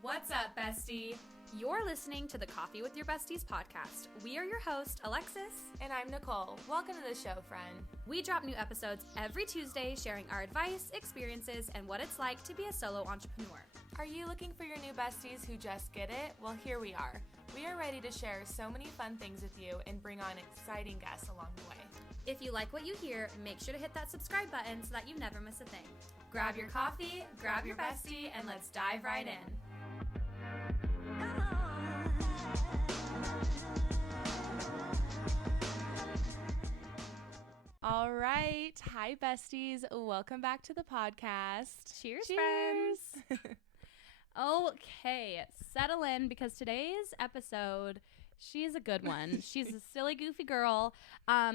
What's up, bestie? You're listening to the Coffee with Your Besties podcast. We are your host, Alexis. And I'm Nicole. Welcome to the show, friend. We drop new episodes every Tuesday, sharing our advice, experiences, and what it's like to be a solo entrepreneur. Are you looking for your new besties who just get it? Well, here we are. We are ready to share so many fun things with you and bring on exciting guests along the way. If you like what you hear, make sure to hit that subscribe button so that you never miss a thing. Grab your coffee, grab your bestie, and let's dive right in. All right. Hi, besties. Welcome back to the podcast. Cheers. Friends. Okay, settle in because today's episode, she's a good one. She's a silly, goofy girl.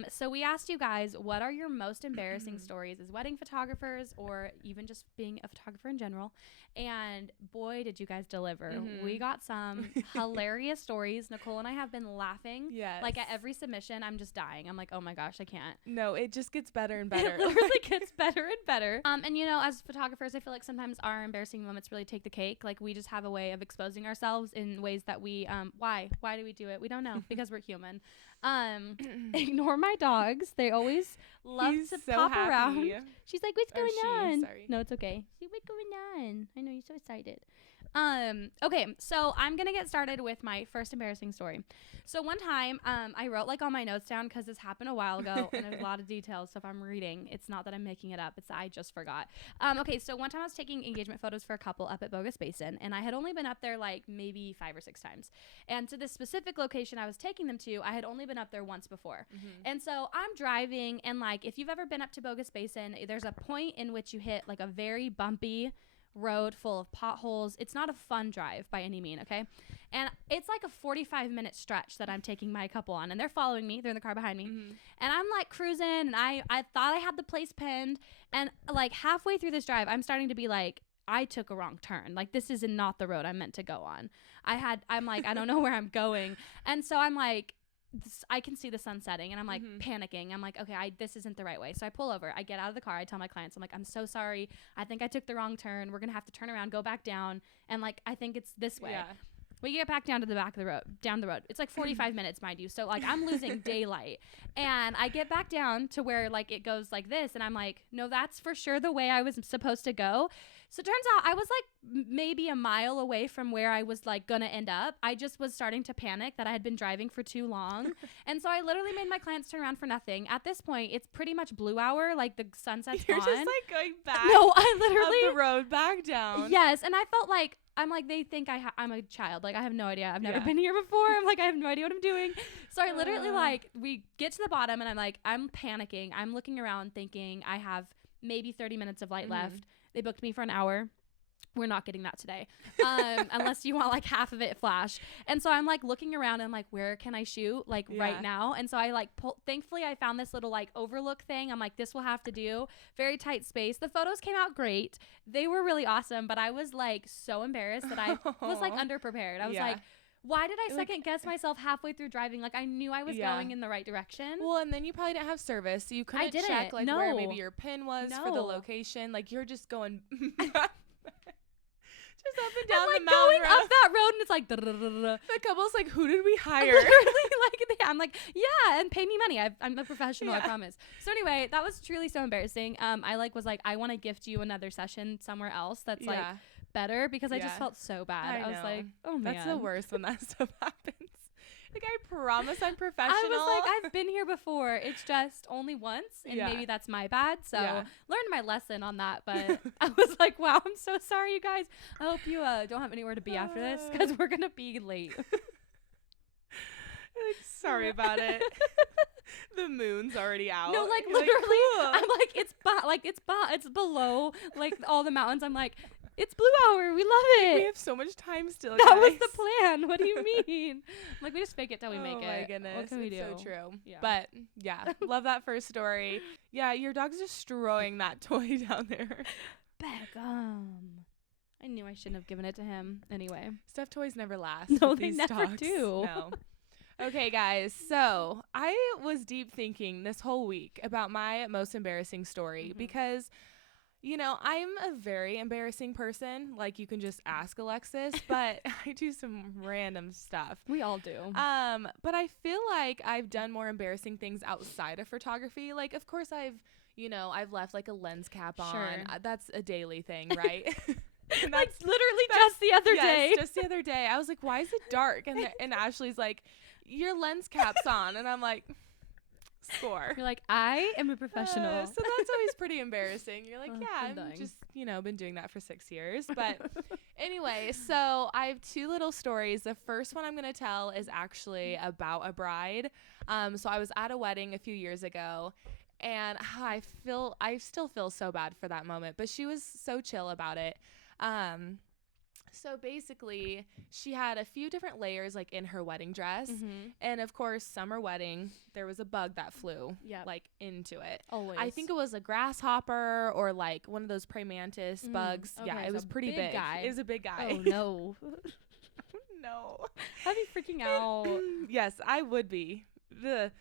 So we asked you guys, what are your most embarrassing stories as wedding photographers or even just being a photographer in general? And boy, did you guys deliver. We got some hilarious stories. Nicole and I have been laughing. Yes. Like at every submission, I'm just dying. I'm like, oh my gosh, I can't. No, it just gets better and better. It literally gets better and better. And you know, as photographers, I feel like sometimes our embarrassing moments really take the cake. Like we just have a way of exposing ourselves in ways that we, why do we do it? We don't know because we're human. Ignore my dogs. They always love to so pop happy. around. She's like, what's going on? Sorry. No, it's okay. See, what's going on? I know you're so excited. Okay, so I'm gonna get started with my first embarrassing story. So one time, I wrote like all my notes down because this happened a while ago and there's a lot of details. So if I'm reading, it's not that I'm making it up. It's that I just forgot. Okay, so one time I was taking engagement photos for a couple up at Bogus Basin, and I had only been up there like maybe 5 or 6 times. And to this specific location I was taking them to, I had only been up there once before. And so I'm driving, and like if you've ever been up to Bogus Basin, there's a point in which you hit like a very bumpy road full of potholes. It's not a fun drive by any mean, okay? And it's like a 45-minute stretch that I'm taking my couple on, and they're following me. They're in the car behind me. And I'm like cruising, and I thought I had the place pinned, and like halfway through this drive, I'm starting to be like, I took a wrong turn. Like this is not the road I'm meant to go on. I'm like, I don't know where I'm going. And so I'm like, I can see the sun setting, and I'm like panicking. I'm like, okay, this isn't the right way. So I pull over. I get out of the car. I tell my clients, I'm like, I'm so sorry. I think I took the wrong turn. We're going to have to turn around, go back down. And like, I think it's this way. Yeah. We get back down to the back of the road, down the road. It's like 45 minutes, mind you. So like I'm losing daylight, and I get back down to where like it goes like this. And I'm like, no, that's for sure the way I was supposed to go. So it turns out I was like maybe a mile away from where I was like gonna end up. I just was starting to panic that I had been driving for too long. And so I literally made my clients turn around for nothing. At this point, it's pretty much blue hour, like the sunset's You're gone. just like going back. No, I literally up the road back down. Yes, and I felt like I'm like, they think I'm a child. Like, I have no idea. I've never been here before. I'm like, I have no idea what I'm doing. So I literally like, we get to the bottom, and I'm like, I'm panicking. I'm looking around thinking I have maybe 30 minutes of light left. They booked me for an hour. We're not getting that today. Unless you want like half of it flash. And so I'm like looking around, and I'm like, where can I shoot like right now? And so I like thankfully I found this little like overlook thing. I'm like, this will have to do. Very tight space. The photos came out great. They were really awesome, but I was like so embarrassed that I was like underprepared. I was like, why did I second guess myself halfway through driving? Like I knew I was going in the right direction. Well, and then you probably didn't have service, so you couldn't check like where maybe your pin was for the location. Like you're just going just up and down the mountain going road. up that road, and it's like the couple's like, who did we hire? Literally, like I'm like, yeah, and pay me money. I'm a professional, I promise. So anyway, that was truly so embarrassing. I was like, I want to gift you another session somewhere else that's like better, because I just felt so bad. I was like, oh man, that's the worst when that stuff happens. Like, I promise I'm professional. I was like, I've been here before. It's just only once, and maybe that's my bad. So learned my lesson on that. But I was like, wow, I'm so sorry, you guys. I hope you don't have anywhere to be after this, because we're going to be late. Like, sorry about it. The moon's already out. No, like, you're literally, like, cool. I'm like, it's below, like, all the mountains. I'm like, it's blue hour. We love it. We have so much time still. That guys. was the plan. What do you mean? Like, we just fake it till we make it. Oh my goodness. What can we do? So true. Yeah. But yeah, love that first story. Yeah, your dog's just throwing that toy down there. Beckham. I knew I shouldn't have given it to him. Anyway. Stuffed toys never last. No, with they these never dogs. do. No. Okay, guys. So I was deep thinking this whole week about my most embarrassing story because You know, I'm a very embarrassing person. Like, you can just ask Alexis, but I do some random stuff. We all do. But I feel like I've done more embarrassing things outside of photography. Like, of course, I've left like a lens cap on. Sure. That's a daily thing, right? And Like literally just the other day. Yes, just the other day. I was like, why is it dark? And Ashley's like, your lens cap's on. And I'm like, score. You're like, I am a professional. So that's always pretty embarrassing. You're like, Oh, yeah, I'm dying. I've just, been doing that for 6 years. But anyway, so I have 2 little stories. The first one I'm going to tell is actually about a bride. So I was at a wedding a few years ago, and I still feel so bad for that moment, but she was so chill about it. So basically, she had a few different layers like in her wedding dress. Mm-hmm. And of course, summer wedding, there was a bug that flew like into it. Always. I think it was a grasshopper or like one of those praying mantis bugs. Okay, Yeah, so it was a pretty big big. guy. It was a big guy. Oh no. No. I'd be freaking out. Yes, I would be. Ugh.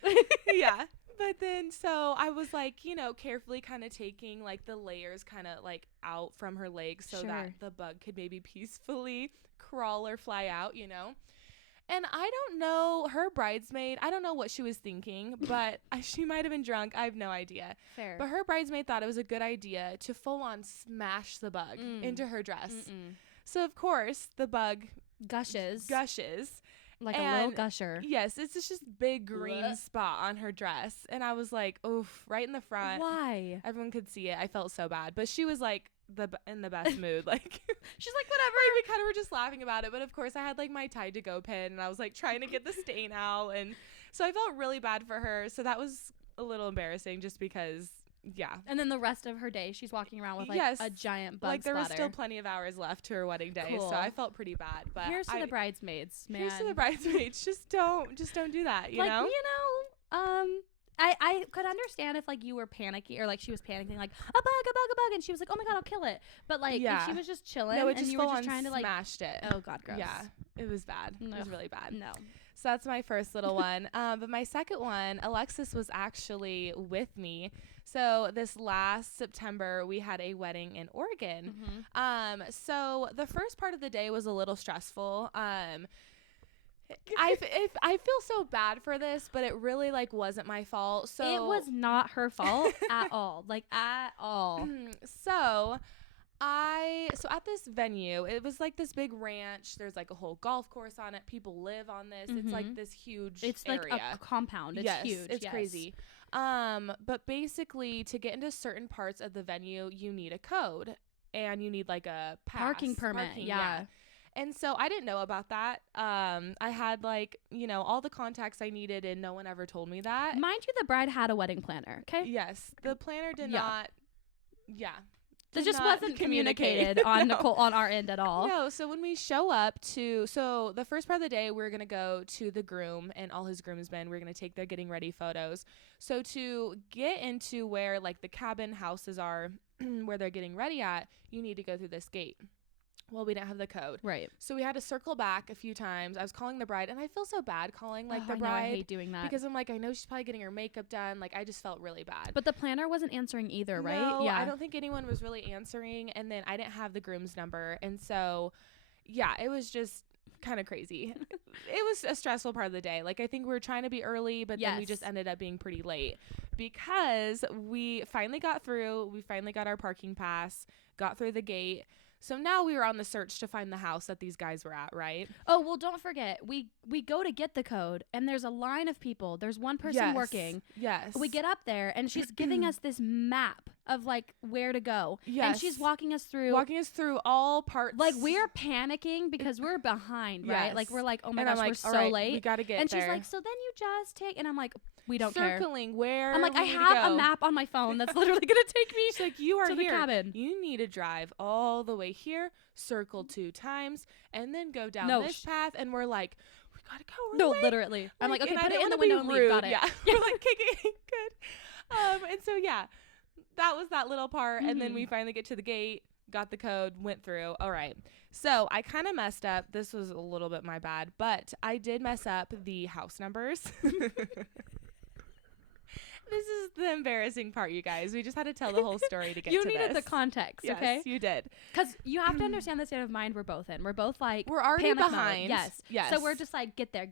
Yeah. But then, so I was like, carefully kind of taking like the layers kind of like out from her legs so that Sure. the bug could maybe peacefully crawl or fly out, And I don't know, her bridesmaid, I don't know what she was thinking, but she might have been drunk. I have no idea. Fair. But her bridesmaid thought it was a good idea to full on smash the bug into her dress. Mm-mm. So, of course, the bug Gushes. Like a little and gusher. Yes, it's just big green Blech. spot on her dress. And I was like, oof, right in the front. Why? Everyone could see it. I felt so bad. But she was like in the best mood. Like, She's like, whatever. we kind of were just laughing about it. But of course, I had like my Tide to Go pen and I was like trying to get the stain out. And so I felt really bad for her. So that was a little embarrassing just because, yeah. And then the rest of her day, she's walking around with like Yes. a giant bug Like there was splatter. still plenty of hours left to her wedding day. Cool. So I felt pretty bad. But Here's to the bridesmaids, man. Here's to the bridesmaids. Just don't do that, you like, know? I could understand if like you were panicky or like she was panicking like a bug, and she was like, oh my god, I'll kill it. But like Yeah. if she was just chilling No, it and just you were full just on trying to like, smashed it. oh god, gross. Yeah, it was bad. It was Ugh. really bad. No. So that's my first little one. But my second one, Alexis was actually with me. So this last September, we had a wedding in Oregon. Mm-hmm. So the first part of the day was a little stressful. I feel so bad for this, but it really like wasn't my fault. So It was not her fault at all. Like at all. So at this venue, it was like this big ranch. There's like a whole golf course on it. People live on this. It's like this huge It's area. like a compound. It's yes, huge. It's yes. crazy. But basically to get into certain parts of the venue, you need a code and you need like a pass. Parking permit. Yeah. And so I didn't know about that. I had like, all the contacts I needed and no one ever told me that. Mind you, the bride had a wedding planner. Okay. Yes. The planner did Yeah. not. Yeah. That did just not wasn't communicate. communicated on No. Nicole on our end at all. No, so when we show up so the first part of the day, we're going to go to the groom and all his groomsmen. We're going to take their getting ready photos. So to get into where like the cabin houses are, where they're getting ready at, you need to go through this gate. Well, we didn't have the code. Right. So we had to circle back a few times. I was calling the bride and I feel so bad calling like the I know, bride I hate doing that. because I'm like, I know she's probably getting her makeup done. Like I just felt really bad. But the planner wasn't answering either, right? No, Yeah. I don't think anyone was really answering. And then I didn't have the groom's number. And so, yeah, it was just kind of crazy. It was a stressful part of the day. Like, I think we were trying to be early, but then we Yes. just ended up being pretty late because we finally got through. We finally got our parking pass, got through the gate. So now we were on the search to find the house that these guys were at, right? Oh, well, don't forget. We go to get the code, and there's a line of people. There's one person Yes. working. Yes. We get up there, and she's giving us this map of, like, where to go. Yes. And she's walking us through. walking us through all parts. Like, we're panicking because we're behind, right? Yes. Like, we're like, oh my and gosh, I'm like, we're so all right, late. we got to get And there. she's like, so then you just take. And I'm like, we don't care. Circling where I'm like, we I need to have go. a map on my phone that's literally going to take me She's like, you are to the here. cabin. You need to drive all the way here, circle 2 times, and then go down No, this path. And we're like, we gotta go. We're No, late. literally. I'm like, okay, and I put it didn't in the wanna be window and leave. rude. Got it. Yeah. We're like, okay, good. And so yeah, that was that little part. And then we finally get to the gate, got the code, went through. All right. So I kind of messed up. This was a little bit my bad, but I did mess up the house numbers. This is the embarrassing part, you guys. We just had to tell the whole story to get You to needed this. the context, Yes, okay? you did. Because you have to understand the state of mind we're both in. We're both like We're already panic behind. mode. Yes. Yes. So we're just like, get there.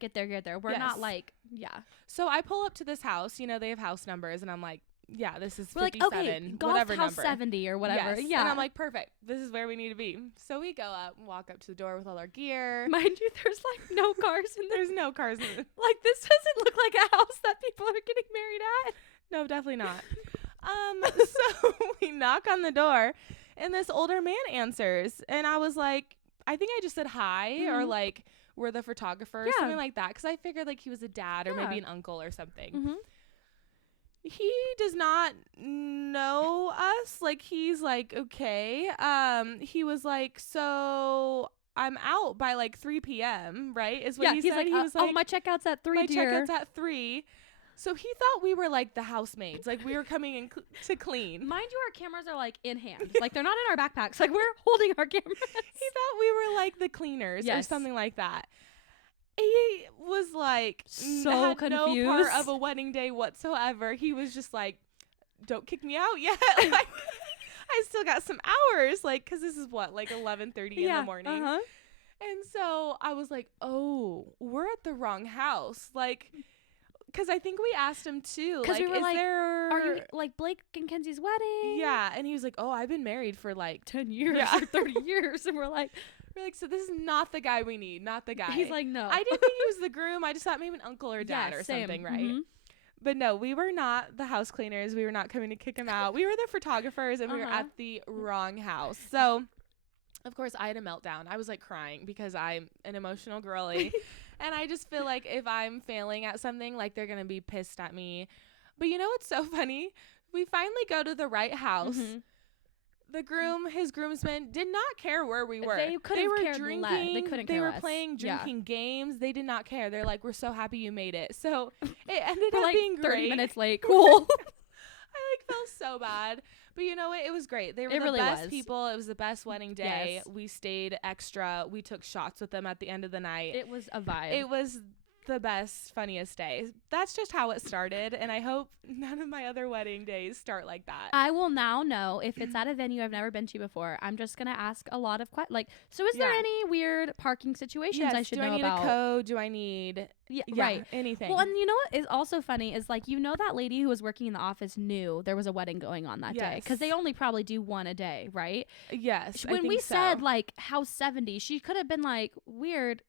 We're Yes. not like, yeah. So I pull up to this house. You know, they have house numbers, and I'm like, yeah, this is We're like, 57, okay, golf whatever house number. 70 or whatever. Yes. Yeah. And I'm like, perfect. This is where we need to be. So we go up and walk up to the door with all our gear. mind you, there's like no cars in there. There's no cars in it. Like, this doesn't look like a house that people are getting married at. No, definitely not. So we knock on the door, and this older man answers, and I was like, I think I just said hi or Mhm. like, we're the photographer or Yeah. something like that, because I figured like he was a dad or Yeah. maybe an uncle or something. Mm-hmm. He does not know us. Like, he's like, okay. He was like, so I'm out by like 3 p.m. Right? Is what Yeah, he he's said. like, He was oh, like, my checkout's at 3, my dear. checkout's at 3. So he thought we were like the housemaids, like we were coming in to clean. Mind you, our cameras are like in hand. Like, they're not in our backpacks. Like, we're holding our cameras. He thought we were like the cleaners or Yes. something like that. He was like So had no part confused. of a wedding day whatsoever. He was just like, don't kick me out yet. Like, I still got some hours, like, because this is what, like 11:30 in the morning. Uh-huh. And so I was like, oh, we're at the wrong house. Like, because I think we asked him too. 'Cause Like, we were is like, there... Are you like Blake and Kenzie's wedding? Yeah. And he was like, oh, I've been married for like 10 years Yeah. or 30 years. And we're like, so this is not the guy we need, not the guy. he's like, no. I didn't think he was the groom. I just thought maybe an uncle or dad Yeah, or same. something, right? Mhm. But no, we were not the house cleaners. We were not coming to kick him out. We were the photographers, and we were Uh-huh. at the wrong house. So, of course, I had a meltdown. I was like crying because I'm an emotional girly. And I just feel like if I'm failing at something, like they're going to be pissed at me. But you know what's so funny? We finally go to the right house. Mhm. The groom, his groomsmen, did not care where we were. They couldn't were cared drinking. less. They couldn't They care were less. playing Yeah. drinking games. They did not care. They're like, we're so happy you made it. So it ended We're up like being 30 great. minutes late. Cool. I like felt so bad. But you know what? It was great. They were It the really best was. people. It was the best wedding day. Yes. We stayed extra. We took shots with them at the end of the night. It was a vibe. It was the best, funniest day. That's just how it started, and I hope none of my other wedding days start like that. I will now know if it's at a venue I've never been to before. I'm just gonna ask a lot of questions. Like, so is there Yeah. any weird parking situations I should do know I need about? a code? Do I need Yeah, yeah, right. anything? Well, and you know what is also funny is like, you know, that lady who was working in the office knew there was a wedding going on that day because they Yes. only probably do one a day, right? yes. I When we think so. said like house 70, she could have been like weird.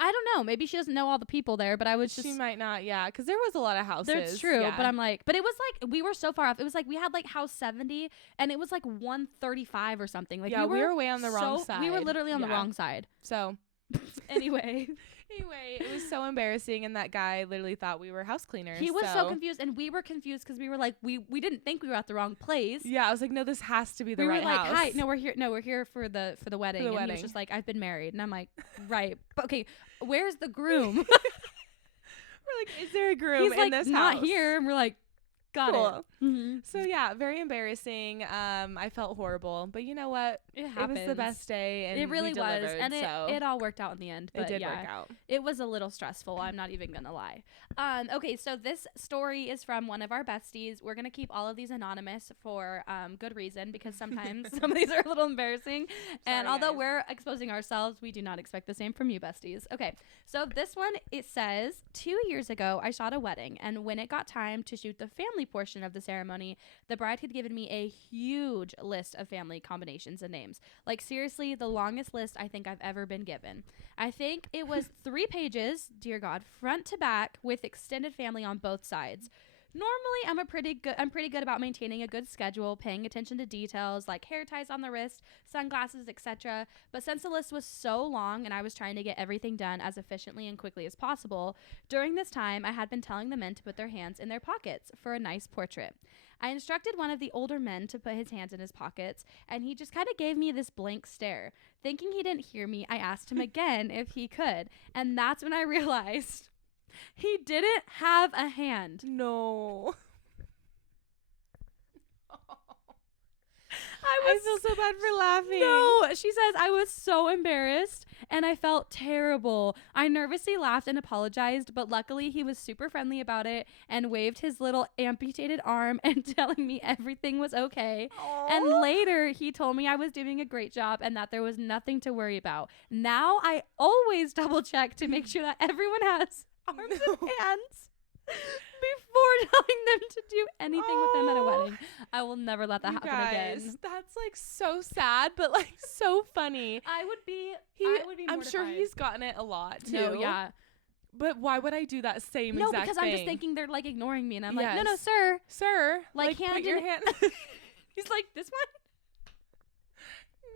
I don't know. Maybe she doesn't know all the people there, but I was just. she might not, yeah, because there was a lot of houses. That's true, yeah. but I'm like, but it was like we were so far off. It was like we had like house 70, and it was like 135 or something. Like yeah, we were way on the wrong so- side. We were literally on the Yeah. wrong side. So Anyway, it was so embarrassing, and that guy literally thought we were house cleaners. he was so confused, and we were confused because we were like, we didn't think we were at the wrong place. Yeah, I was like, no, this has to be the We right were like, house. hi, no, we're here. No, we're here for the wedding. the and he wedding. was just like, I've been married, and I'm like, right, but okay, where's the groom? We're like, is there a groom He's in like, this not house? here, and we're like, got Cool. it. Mm-hmm. So yeah, very embarrassing. I felt horrible, but you know what? It It happens. was the best day, and It really we was, delivered, and so it all worked out in the end. But it did yeah, work out. it was a little stressful. I'm not even gonna lie. Okay, so this story is from one of our besties. We're gonna keep all of these anonymous for good reason because sometimes some of these are a little embarrassing. And Sorry, although guys. we're exposing ourselves, we do not expect the same from you, besties. Okay, so this one it says 2 years ago I shot a wedding, and when it got time to shoot the family portion of the ceremony, the bride had given me a huge list of family combinations and names. Like, seriously, the longest list I think I've ever been given. I think it was 3 pages, dear God, front to back, with extended family on both sides. Normally, I'm pretty good about maintaining a good schedule, paying attention to details like hair ties on the wrist, sunglasses, etc. But since the list was so long and I was trying to get everything done as efficiently and quickly as possible, during this time I had been telling the men to put their hands in their pockets for a nice portrait. I instructed one of the older men to put his hands in his pockets, and he just kind of gave me this blank stare. Thinking he didn't hear me, I asked him again if he could, and that's when I realized he didn't have a hand. No. I feel so bad for laughing. No, she says, I was so embarrassed and I felt terrible. I nervously laughed and apologized, but luckily he was super friendly about it and waved his little amputated arm and telling me everything was okay. Aww. And later he told me I was doing a great job and that there was nothing to worry about. Now I always double check to make sure that everyone has arms and hands before telling them to do anything with them at a wedding. I will never let that You happen guys, again. that's like so sad, but like so funny. I would be I'm sure mortified. he's gotten it a lot too. No, yeah. But why would I do that same No, exact because thing? I'm just thinking they're like ignoring me and I'm like, no, Yes. sir. Sir, Like, put hand your in- hand. He's like, this one?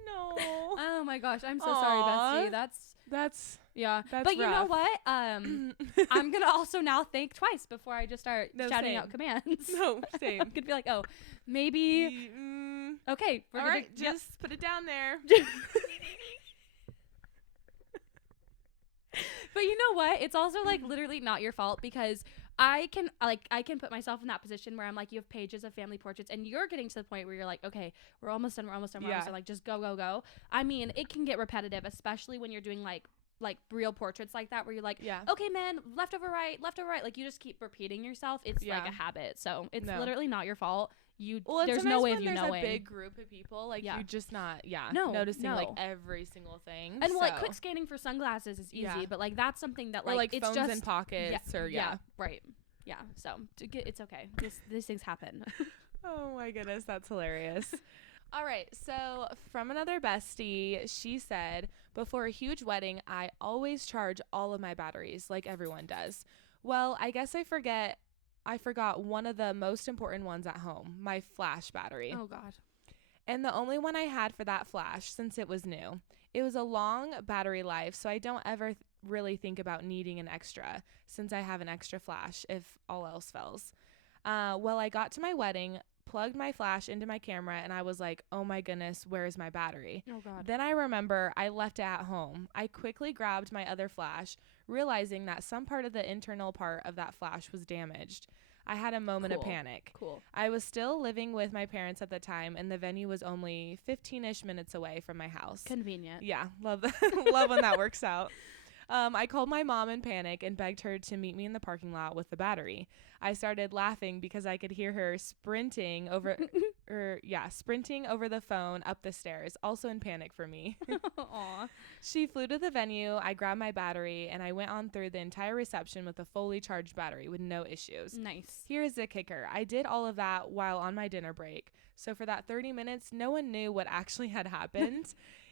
No. Oh my gosh, I'm so sorry, Aw. Bestie. That's Yeah. That's but you know rough. what? I'm gonna also now think twice before I just start No, shouting same. out commands. no same. I'm gonna be like, oh, maybe okay, we're All gonna right, just put it down there. But you know what? It's also like literally not your fault because I can put myself in that position where I'm like, you have pages of family portraits and you're getting to the point where you're like, okay, we're almost done, Yeah. like just go. I mean, it can get repetitive, especially when you're doing like real portraits like that where you're like, Yeah. okay, man, left over right, like you just keep repeating yourself. It's like Yeah. a habit, so it's No. literally not your fault. Well, There's no sometimes way of when you there's knowing. a big group of people, like Yeah. you're just not, No, noticing like no. every single thing. And well, like so- quick scanning for sunglasses is easy, Yeah. but like that's something that or like it's phones just in pockets, or right, yeah. So it's okay. These things happen. Oh my goodness, that's hilarious. All right, so from another bestie, she said, before a huge wedding, I always charge all of my batteries like everyone does. Well, I guess I forgot one of the most important ones at home, my flash battery. Oh God. And the only one I had for that flash since it was new. It was a long battery life, so I don't ever really think about needing an extra since I have an extra flash if all else fails. Well, I got to my wedding, plugged my flash into my camera, and I was like, oh my goodness, where's my battery? Oh God. Then I remember I left it at home. I quickly grabbed my other flash, realizing that some part of the internal part of that flash was damaged. I had a moment of Cool. panic. Cool. I was still living with my parents at the time, and the venue was only 15-ish minutes away from my house. Convenient. Yeah, love love when that works out. I called my mom in panic and begged her to meet me in the parking lot with the battery. I started laughing because I could hear her sprinting over the phone up the stairs, also in panic for me. Aw. She flew to the venue, I grabbed my battery, and I went on through the entire reception with a fully charged battery with no issues. Nice. Here's the kicker. I did all of that while on my dinner break. So for that 30 minutes, no one knew what actually had happened.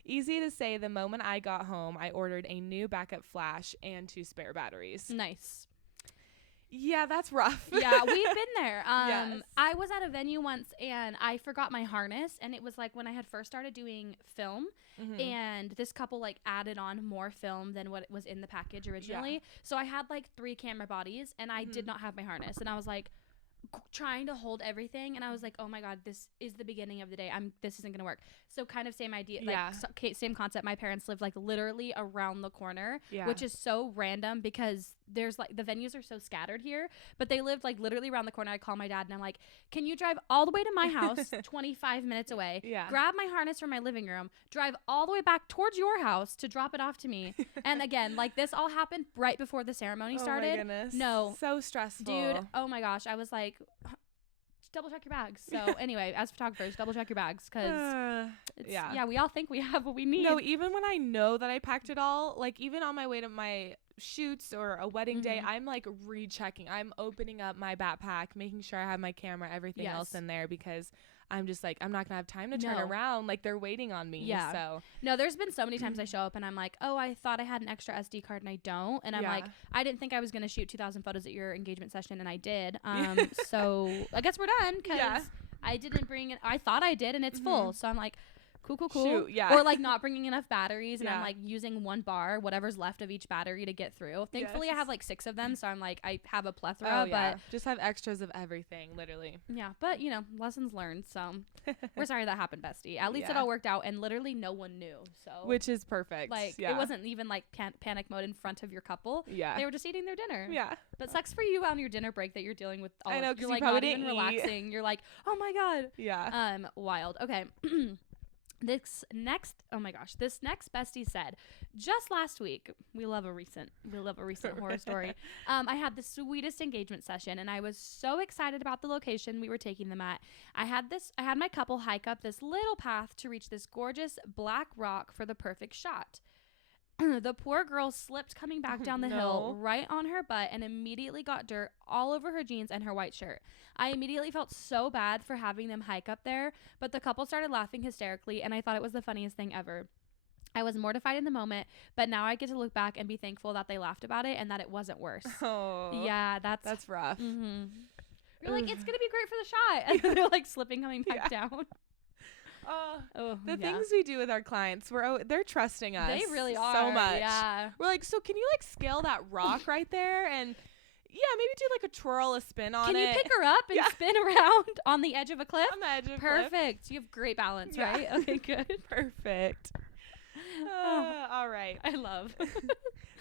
Easy to say, the moment I got home, I ordered a new backup flash and 2 spare batteries. Nice. Yeah, that's rough. Yeah, we've been there. Yes. I was at a venue once and I forgot my harness, and it was like when I had first started doing film, Mhm. and this couple like added on more film than what was in the package originally. Yeah. So I had like 3 camera bodies and I did Mhm. not have my harness, and I was like trying to hold everything, and I was like, oh my God, this is the beginning of the day. This isn't gonna work. So kind of same idea, like Yeah. same concept. My parents live like literally around the corner, Yeah. which is so random because there's like the venues are so scattered here, but they lived like literally around the corner. I call my dad and I'm like, can you drive all the way to my house 25 minutes away, Yeah. grab my harness from my living room, drive all the way back towards your house to drop it off to me? And again, like this all happened right before the ceremony Oh my started. goodness. No. So stressful. Dude, oh my gosh, I was like, double check your bags. So anyway, as photographers, double check your bags because yeah. we all think we have what we need. No, even when I know that I packed it all, like even on my way to my shoots or a wedding day, Mhm. I'm like rechecking. I'm opening up my backpack, making sure I have my camera, everything else Yes. in there, because I'm just like, I'm not gonna have time to turn No. around. Like they're waiting on me. Yeah. So No, there's been so many times I show up and I'm like, oh, I thought I had an extra SD card and I don't. And I'm Yeah. like, I didn't think I was going to shoot 2,000 photos at your engagement session, and I did. So I guess we're done because Yeah. I didn't bring it. I thought I did, and it's full. Mhm. So I'm like, Cool. Shoot, yeah. Or like not bringing enough batteries and I'm Yeah. like using one bar, whatever's left of each battery to get through. Thankfully I have Yes. like 6 of them, so I'm like I have a plethora, Oh, yeah. Just have extras of everything, literally. but you know, lessons learned. So we're sorry that happened, bestie. At least it Yeah. all worked out and literally no one knew. So Which is perfect. like yeah. it wasn't even like panic mode in front of your couple. Yeah. They were just eating their dinner. Yeah. But sucks for you on your dinner break that you're dealing with all I know, of, 'cause you're you like probably not even didn't eat. relaxing. You're like, "Oh my god." Yeah. Wild. Okay. This next bestie said, just last week, we love a recent horror story. I had the sweetest engagement session and I was so excited about the location we were taking them at. I had my couple hike up this little path to reach this gorgeous black rock for the perfect shot. The poor girl slipped coming back down the hill right on her butt and immediately got dirt all over her jeans and her white shirt. I immediately felt so bad for having them hike up there, but the couple started laughing hysterically and I thought it was the funniest thing ever. I was mortified in the moment, but now I get to look back and be thankful that they laughed about it and that it wasn't worse. Oh. Yeah, that's rough. Mm-hmm. You're like, it's going to be great for the shot. And then they're like slipping coming back down. The things we do with our clients, they're trusting us. They really are. So much. Yeah. We're like, so can you like scale that rock right there and maybe do like a twirl, a spin on it. Can you pick her up and spin around on the edge of a cliff? On the edge of a cliff. Perfect. You have great balance, Yeah. right? Okay, good. Perfect. All right. I love.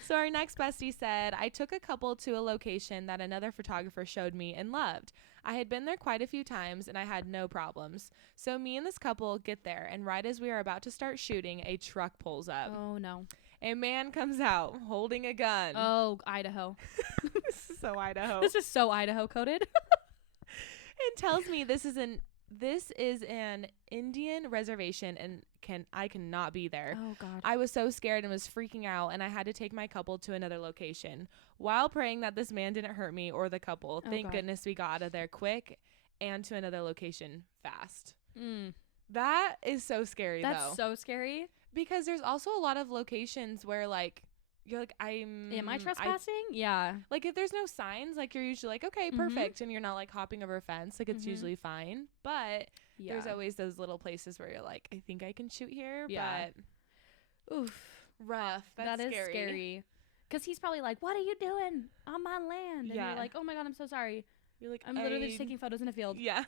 So our next bestie said, I took a couple to a location that another photographer showed me and loved. I had been there quite a few times and I had no problems. So me and this couple get there, and right as we are about to start shooting, a truck pulls up. Oh, no. A man comes out holding a gun. Oh, Idaho. This is so Idaho. This is so Idaho coded. And tells me this is an Indian reservation and I cannot be there. Oh, God. I was so scared and was freaking out, and I had to take my couple to another location while praying that this man didn't hurt me or the couple. Oh, Thank God. goodness we got out of there quick and to another location fast. Mm. That is so scary, though. That's so scary. Because there's also a lot of locations where, like, you're like, Am I trespassing? Yeah. Like, if there's no signs, like, you're usually like, okay, Mhm. perfect, and you're not, like, hopping over a fence. Like, it's Mhm. usually fine. But Yeah. there's always those little places where you're like, I think I can shoot here, Yeah. but Oof. rough. That is scary. Because he's probably like, what are you doing on my land? And Yeah. you're like, oh, my God, I'm so sorry. You're like, I'm literally just taking photos in a field. Yeah.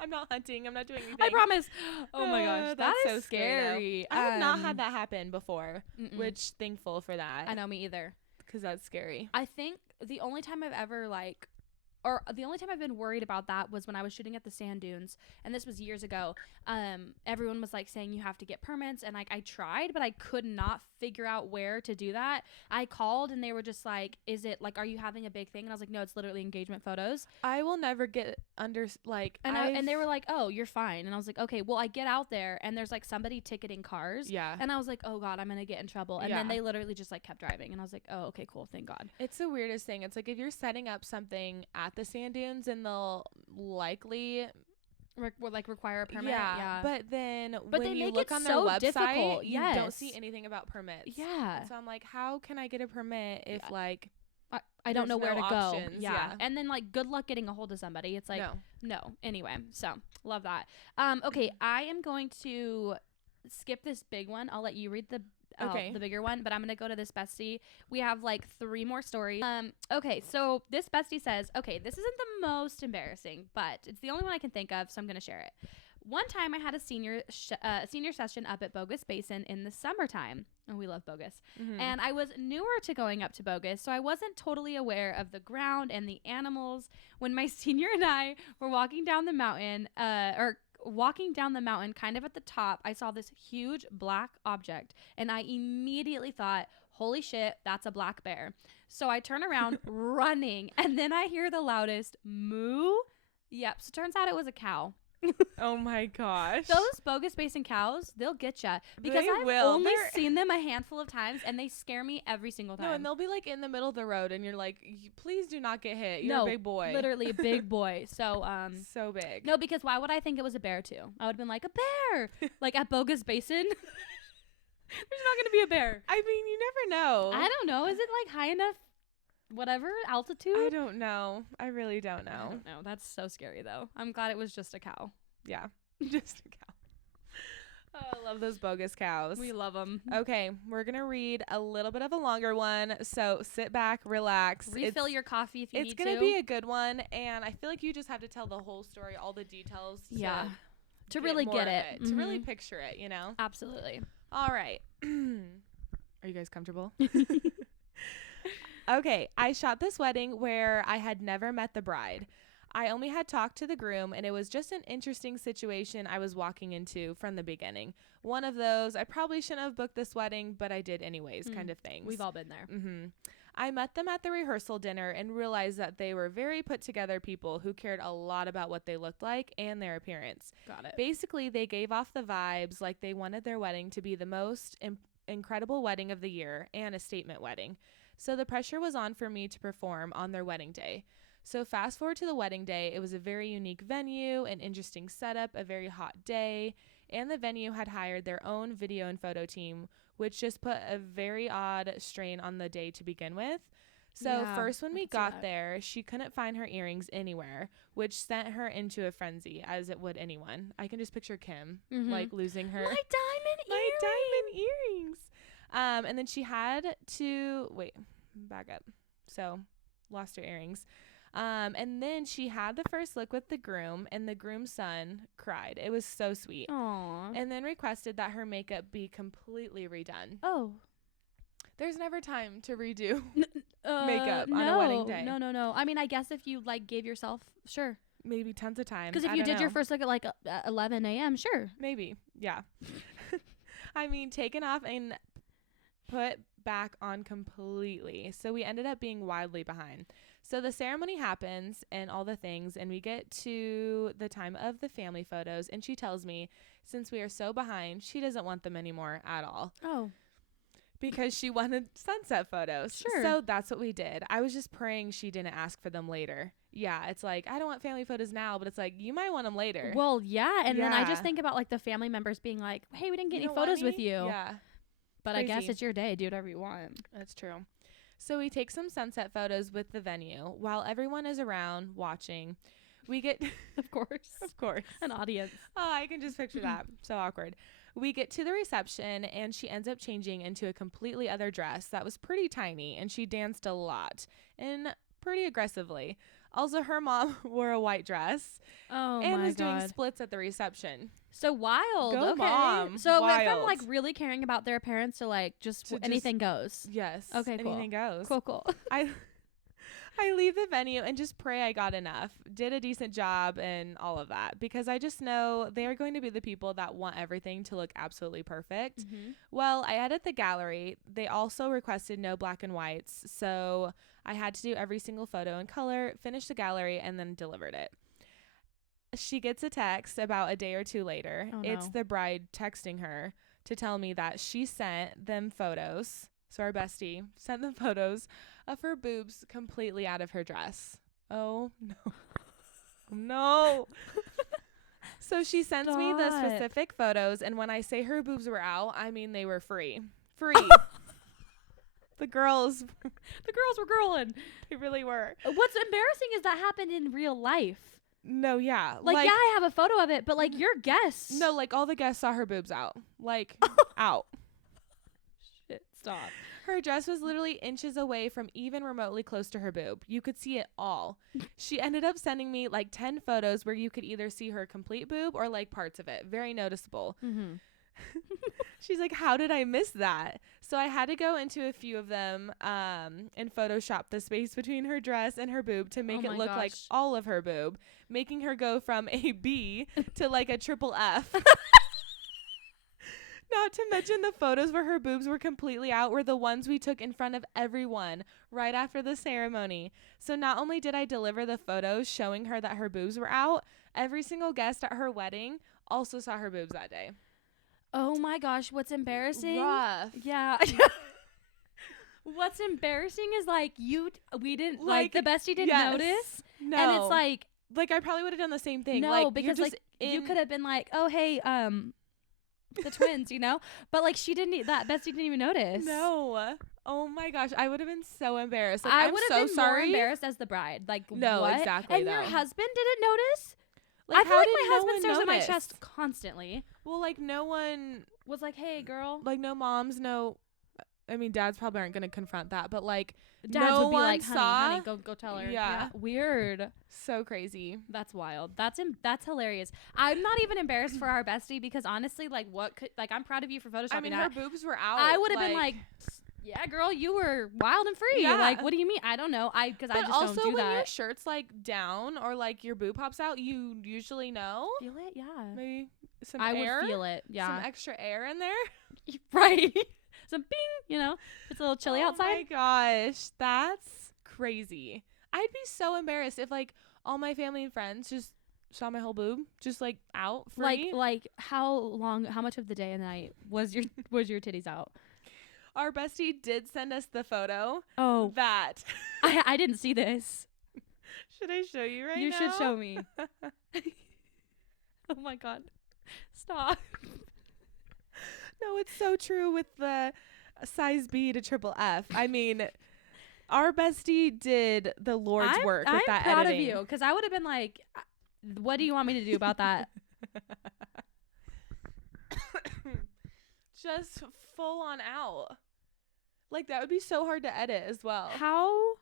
I'm not hunting. I'm not doing anything. I promise. Oh, my gosh. That's That is so scary, scary. though. I have not had that happen before, Mm-mm. which thankful for that. I know, me either. Because that's scary. I think the only time I've ever the only time I've been worried about that was when I was shooting at the sand dunes, and this was years ago. Everyone was like saying you have to get permits, and like I tried, but I could not figure out where to do that. I called and they were just like, "Is it like, are you having a big thing?" And I was like, "No, it's literally engagement photos." I will never get under, like, And they were like, "Oh, you're fine." And I was like, "Okay." Well, I get out there and there's like somebody ticketing cars. yeah. And I was like, "Oh God, I'm gonna get in trouble." And then Yeah. they literally just like kept driving, and I was like, "Oh, okay, cool, thank God." It's the weirdest thing. It's like if you're setting up something at the sand dunes, and they'll likely Require a permit. yeah. But then But when they you make look it on their so website, difficult. you don't Yes. see anything about permits. Yeah. And so I'm like, how can I get a permit if Yeah. like I don't know there's where no to options, go. Yeah. yeah. And then like good luck getting a hold of somebody. It's like no. Anyway, so love that. Okay, I am going to skip this big one. I'll let you read the bigger one, but I'm gonna go to this bestie. We have like 3 more stories. Okay, so this bestie says, okay, this isn't the most embarrassing, but it's the only one I can think of, so I'm gonna share it. One time I had a senior session up at Bogus Basin in the summertime. Oh, we love Bogus. Mhm. And I was newer to going up to Bogus, so I wasn't totally aware of the ground and the animals. When my senior and I were walking down the mountain, kind of at the top, I saw this huge black object, and I immediately thought, holy shit, that's a black bear. So I turn around running, and then I hear the loudest moo. Yep, so turns out it was a cow. Oh my gosh. Those Bogus Basin cows, they'll get ya. Because They I've will. only They're- seen them a handful of times, and they scare me every single time. No, and they'll be like in the middle of the road, and you're like, please do not get hit. You're No, a big boy. literally a big boy. So, So big. no, because why would I think it was a bear too? I would have been like, a bear! Like at Bogus Basin. There's not going to be a bear. I mean, you never know. I don't know. Is it like high enough, whatever, altitude? I don't know. I really don't I know. don't know. That's so scary though. I'm glad it was just a cow. Yeah. Just a cow. Oh, I love those bogus cows. We love them. Okay, we're going to read a little bit of a longer one. So sit back, relax. Refill your coffee if you need to. It's going to be a good one. And I feel like you just have to tell the whole story, all the details. Yeah. To really get it. To really picture it, you know? Absolutely. All right. Are you guys comfortable? Okay, I shot this wedding where I had never met the bride. I only had talked to the groom, and it was just an interesting situation I was walking into from the beginning. One of those, I probably shouldn't have booked this wedding, but I did anyways, kind of things. We've all been there. I met them at the rehearsal dinner and realized that they were very put together people who cared a lot about what they looked like and their appearance. Got it. Basically, they gave off the vibes like they wanted their wedding to be the most incredible wedding of the year and a statement wedding. So the pressure was on for me to perform on their wedding day. So fast forward to the wedding day, it was a very unique venue, an interesting setup, a very hot day, and the venue had hired their own video and photo team, which just put a very odd strain on the day to begin with. So first when we got there, she couldn't find her earrings anywhere, which sent her into a frenzy, as it would anyone. I can just picture Kim, like losing her. My diamond earrings. And then she had to back up. So lost her earrings. And then she had the first look with the groom, and the groom's son cried. It was so sweet. Aww. And then requested that her makeup be completely redone. Oh. There's never time to redo makeup on a wedding day. No. I mean, I guess if you like gave yourself, sure. Maybe tons of time. Because if you did your first look at like 11 a.m., sure. Maybe. Yeah. I mean, taken off and put back on completely. So we ended up being wildly behind. So the ceremony happens and all the things, and we get to the time of the family photos, and she tells me since we are so behind, she doesn't want them anymore at all. Oh. Because she wanted sunset photos. Sure. So that's what we did. I was just praying she didn't ask for them later. Yeah, it's like, I don't want family photos now, but it's like, you might want them later. Well, yeah. And then I just think about like the family members being like, hey, we didn't get any photos with you. Yeah. But Crazy. I guess it's your day. Do whatever you want. That's true. So we take some sunset photos with the venue while everyone is around watching. We get, of course, an audience. Oh, I can just picture that. So awkward. We get to the reception, and she ends up changing into a completely other dress that was pretty tiny, and she danced a lot and pretty aggressively. Also, her mom wore a white dress and was doing splits at the reception. So wild. Go okay. mom. So it wild. went from like really caring about their appearance to like just anything goes. Yes. Okay, cool. Anything goes. Cool. I leave the venue and just pray I got enough, did a decent job and all of that, because I just know they are going to be the people that want everything to look absolutely perfect. Well, I edit the gallery. They also requested no black and whites, so I had to do every single photo in color, finish the gallery, and then delivered it. She gets a text about a day or two later. Oh, no. It's the bride texting her to tell me that she sent them photos. So our bestie sent them photos of her boobs completely out of her dress. Oh, no. No. So she sends me the specific photos, and when I say her boobs were out, I mean they were free. The girls were girling. They really were. What's embarrassing is that happened in real life. No, yeah. Like, yeah, I have a photo of it, but like your guests. No, like all the guests saw her boobs out. Like out. Shit, stop. Her dress was literally inches away from even remotely close to her boob. You could see it all. She ended up sending me like 10 photos where you could either see her complete boob or like parts of it. Very noticeable. She's like, how did I miss that? So I had to go into a few of them and Photoshop the space between her dress and her boob to make it look like all of her boob, making her go from a B to like a triple F. Not to mention the photos where her boobs were completely out were the ones we took in front of everyone right after the ceremony. So not only did I deliver the photos showing her that her boobs were out, every single guest at her wedding also saw her boobs that day. Oh my gosh, what's embarrassing? Rough. Yeah. What's embarrassing is like we didn't like the bestie didn't notice. No. And it's like I probably would have done the same thing. No, like, because like you could have been like, oh hey, the twins, you know? But like she didn't that bestie didn't even notice. No. Oh my gosh, I would have been so embarrassed. Like, I would have been more embarrassed as the bride. Like no, what? exactly. And your husband didn't notice? Like, I feel like my husband stares at my chest constantly. Well, like no one Was like, hey, girl. like no moms, no. I mean, dads probably aren't gonna confront that, but like Dads no would be one like, saw. honey, go tell her. Yeah. Weird. So crazy. That's wild. That's hilarious. I'm not even embarrassed for our bestie because honestly, like, what could, like, I'm proud of you for photoshopping I mean, that. her boobs were out. I would have been like, yeah, girl, you were wild and free. Yeah. Like, what do you mean? I don't know. Because I but just also don't do when your that. shirt's like down or like your boob pops out, you usually know. Feel it? Yeah. Maybe some I air. would feel it. Yeah. Some extra air in there. Right. Some bing, it's a little chilly Oh outside. my gosh, that's crazy. I'd be so embarrassed if like all my family and friends just saw my whole boob just like out free. Like how much of the day and night was your titties out? Our bestie did send us the photo. Oh, That. I didn't see this. Should I show you right now? You should show me. Oh my god. Stop. No, it's so true with the size B to triple F. I mean, our bestie did the Lord's work with that I'm proud editing. of you because I would have been like, what do you want me to do about that? Just full on out. Like that would be so hard to edit as well. How?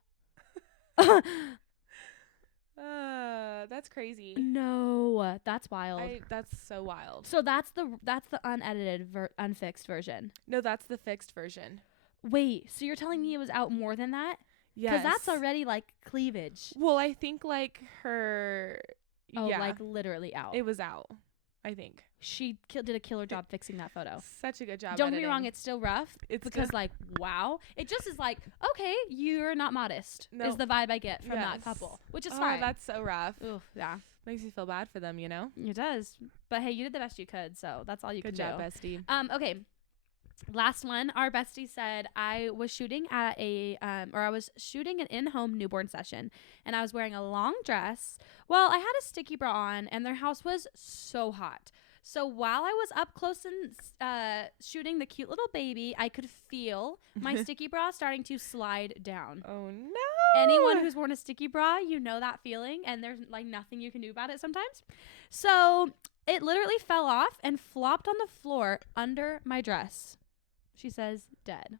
That's crazy. No, that's wild. That's so wild. So that's the unedited unfixed version. No, that's the fixed version. Wait, so you're telling me it was out more than that? Yes. Because that's already like cleavage. Well, I think like her. Oh, yeah, like literally out. it was out. I think She did a killer job fixing that photo. such a good job. Don't get me editing. wrong, it's still rough. It's Because good. like, wow. It just is like, okay, you're not modest No. is the vibe I get from that Yes. couple. Which is Oh, fine. that's so rough. Oof, yeah. Makes me feel bad for them, you know. It does. But hey, you did the best you could, so that's all you Good can job, do. bestie. Okay. Last one, our bestie said I was shooting at I was shooting an in-home newborn session, and I was wearing a long dress. Well, I had a sticky bra on, and their house was so hot. So while I was up close and shooting the cute little baby, I could feel my sticky bra starting to slide down. Oh no! Anyone who's worn a sticky bra, you know that feeling, and there's like nothing you can do about it sometimes. So it literally fell off and flopped on the floor under my dress. She says, dead.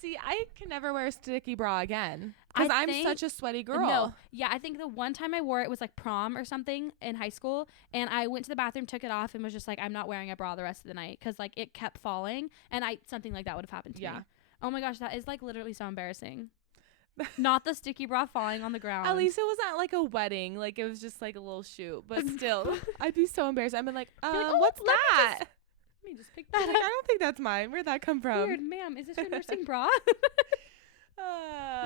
See, I can never wear a sticky bra again because I'm such a sweaty girl. No, yeah, I think the one time I wore it was like prom or something in high school, and I went to the bathroom, took it off, and was just like, I'm not wearing a bra the rest of the night because like it kept falling, and something like that would have happened to me. Oh my gosh, that is like literally so embarrassing. Not the sticky bra falling on the ground. At least it was at like a wedding, like it was just like a little shoot, but still, I'd be so embarrassed. I'd be like, like, oh, what's let me that? Let me just pick Like, that I up. don't think that's mine. Where'd that come from? Weird, ma'am. Is this your nursing bra?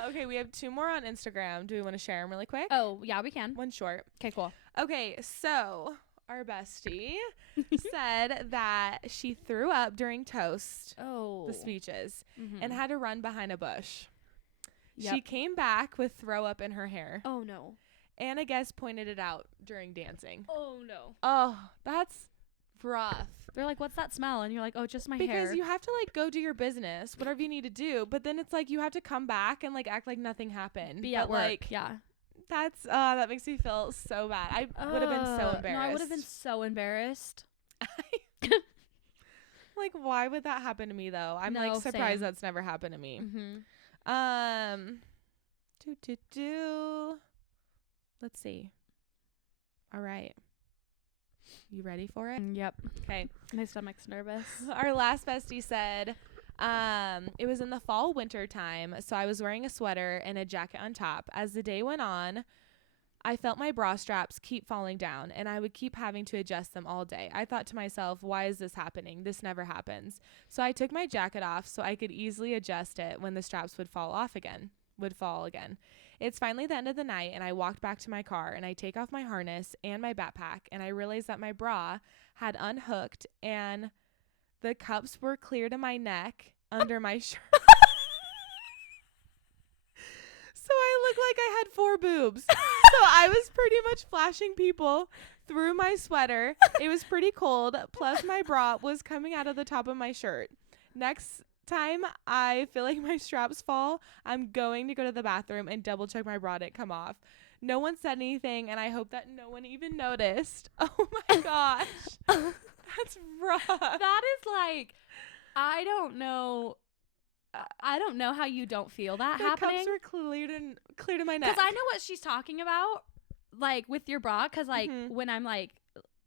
Okay, we have 2 more on Instagram. Do we want to share them really quick? Oh, yeah, we can. One short. Okay, cool. Okay, so our bestie said that she threw up during toast, Oh. the speeches, Mhm. and had to run behind a bush. Yep. She came back with throw up in her hair, Oh, no. and a guest pointed it out during dancing. Oh, no. Oh, that's rough. They're like, what's that smell? And you're like, oh, just my Because hair. you have to like go do your business, whatever you need to do, but then it's like you have to come back and like act like nothing happened. Be But, at work. like Yeah. that's that makes me feel so bad. I would have been so embarrassed. No, I would have been so embarrassed. Like, why would that happen to me though? I'm No, like surprised same. that's never happened to me. Mm-hmm. Let's see. All right. You ready for it? Yep. Okay. My stomach's nervous. Our last bestie said, it was in the fall winter time, so I was wearing a sweater and a jacket on top. As the day went on, I felt my bra straps keep falling down, and I would keep having to adjust them all day. I thought to myself, why is this happening? This never happens. So I took my jacket off so I could easily adjust it when the straps would fall again. It's finally the end of the night, and I walked back to my car, and I take off my harness and my backpack, and I realized that my bra had unhooked, and the cups were clear to my neck under my shirt. So I looked like I had 4 boobs. So I was pretty much flashing people through my sweater. It was pretty cold. Plus my bra was coming out of the top of my shirt. Next time I feel like my straps fall, I'm going to go to the bathroom and double check my bra didn't come off. No one said anything, and I hope that no one even noticed. Oh my gosh. That's rough. That is like, I don't know how you don't feel that The happening. cups were clear to my neck. Because I know what she's talking about, like with your bra. Because like Mhm. when I'm like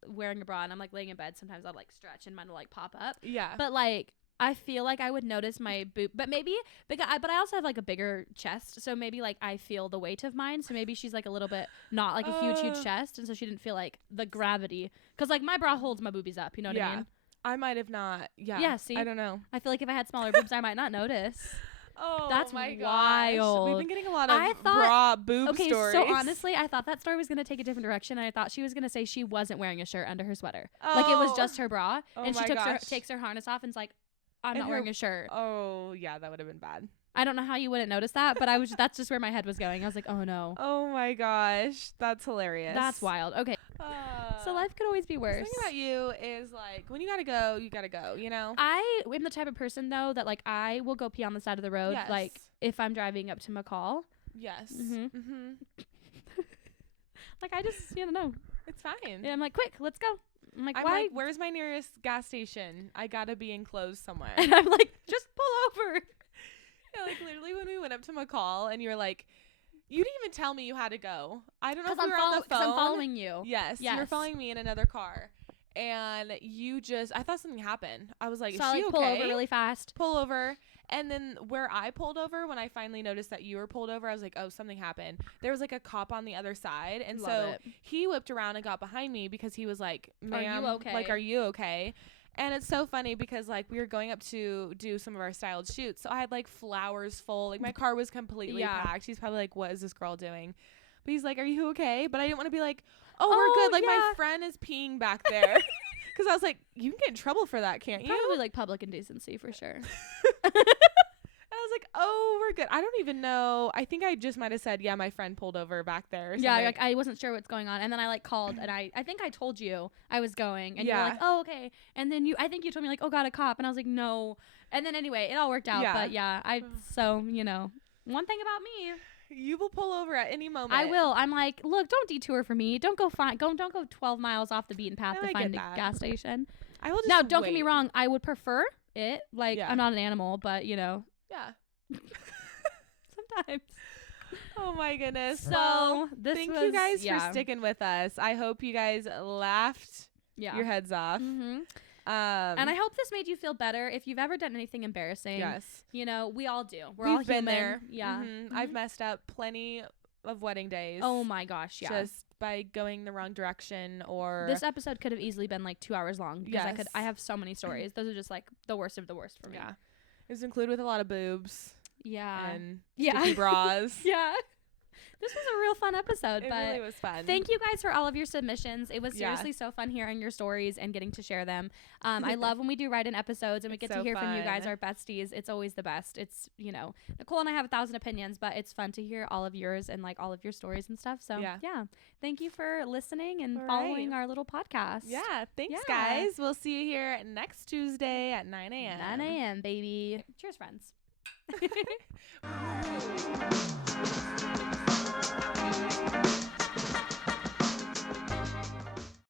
wearing a bra and I'm like laying in bed, sometimes I'll like stretch and mine will like pop up. Yeah. But like I feel like I would notice my boob, but maybe but I also have like a bigger chest, so maybe like I feel the weight of mine. So maybe she's like a little bit not like a huge chest, and so she didn't feel like the gravity. Because like my bra holds my boobies up. You know what I mean? I might have not. Yeah. Yeah, see? I don't know. I feel like if I had smaller boobs, I might not notice. Oh, That's my wild. gosh. We've been getting a lot of I thought- bra boob Okay, stories. so honestly, I thought that story was going to take a different direction, and I thought she was going to say she wasn't wearing a shirt under her sweater. Like, it was just her bra, Oh and she my gosh. takes her harness off and's like, I'm And not her- wearing a shirt. Oh, yeah, that would have been bad. I don't know how you wouldn't notice that, but that's just where my head was going. I was like, oh, no. Oh, my gosh. That's hilarious. That's wild. Okay, so life could always be The worse. thing about you is, like, when you gotta go, you know? I am the type of person, though, that, like, I will go pee on the side of the road, Yes. like, if I'm driving up to McCall. Yes. Mhm. Mm-hmm. Like, I just, you know. It's fine. Yeah, I'm like, quick, let's go. I'm like, I'm why? like, where's my nearest gas station? I gotta be enclosed somewhere. And I'm like, just pull over. Yeah, like literally when we went up to McCall and you were like, you didn't even tell me you had to go. I don't know if Because we were on the phone. I'm following you. Yes, you were Yes. following me in another car, and you just, I thought something happened. I was like, So is I she like okay? pull over really fast. Pull over. And then where I pulled over, when I finally noticed that you were pulled over, I was like, oh, something happened. There was like a cop on the other side. And Love so it. he whipped around and got behind me because he was like, Are you ma'am, okay? like, are you okay? And it's so funny because like we were going up to do some of our styled shoots. So I had like flowers full. Like my car was completely Yeah. packed. He's probably like, what is this girl doing? But he's like, are you okay? But I didn't want to be like, oh, Oh, we're good. Like my yeah. friend is peeing back there. Because I was like, you can get in trouble for that, can't you? Probably like public indecency for sure. I was like, oh, we're good. I don't even know. I think I just might have said, yeah, my friend pulled over back there. Or Yeah, something. like I wasn't sure what's going on, and then I like called, and I think I told you I was going, and Yeah. you're like, oh, okay, and then I think you told me like, oh, got a cop, and I was like, no, and then anyway, it all worked out, Yeah. but yeah, so you know, one thing about me, You will pull over at any moment. I will. I'm like, look, don't detour for me. Don't go don't go 12 miles off the beaten path No, to I find get a that. gas station. I will just Now, don't get me wait. wrong, I would prefer it. Like, Yeah. I'm not an animal, but you know, Yeah. sometimes. Oh my goodness. So Well, this thank was, you guys yeah, for sticking with us. I hope you guys laughed yeah. your heads off. Mm-hmm. And I hope this made you feel better. If you've ever done anything embarrassing, yes, you know, we all do. We're we've all been human. there. Yeah. Mhm. I've messed up plenty of wedding days. Oh my gosh, yeah. Just by going the wrong direction or This episode could have easily been like 2 hours long because Yes. I have so many stories. Those are just like the worst of the worst for me. yeah. It was included with a lot of boobs Yeah. and Yeah. sticky bras. Yeah. This was a real fun episode, It but really was fun. thank you guys for all of your submissions. It was Yeah. seriously so fun hearing your stories and getting to share them. I love when we do write-in episodes and we It's get to so hear from you guys, fun. our besties. It's always the best. It's, you know, Nicole and I have 1,000 opinions, but it's fun to hear all of yours and like all of your stories and stuff. So Yeah. thank you for listening and All following right. our little podcast. Yeah, thanks Yeah. guys. We'll see you here next Tuesday at 9 a.m. 9 a.m., baby. Cheers, friends.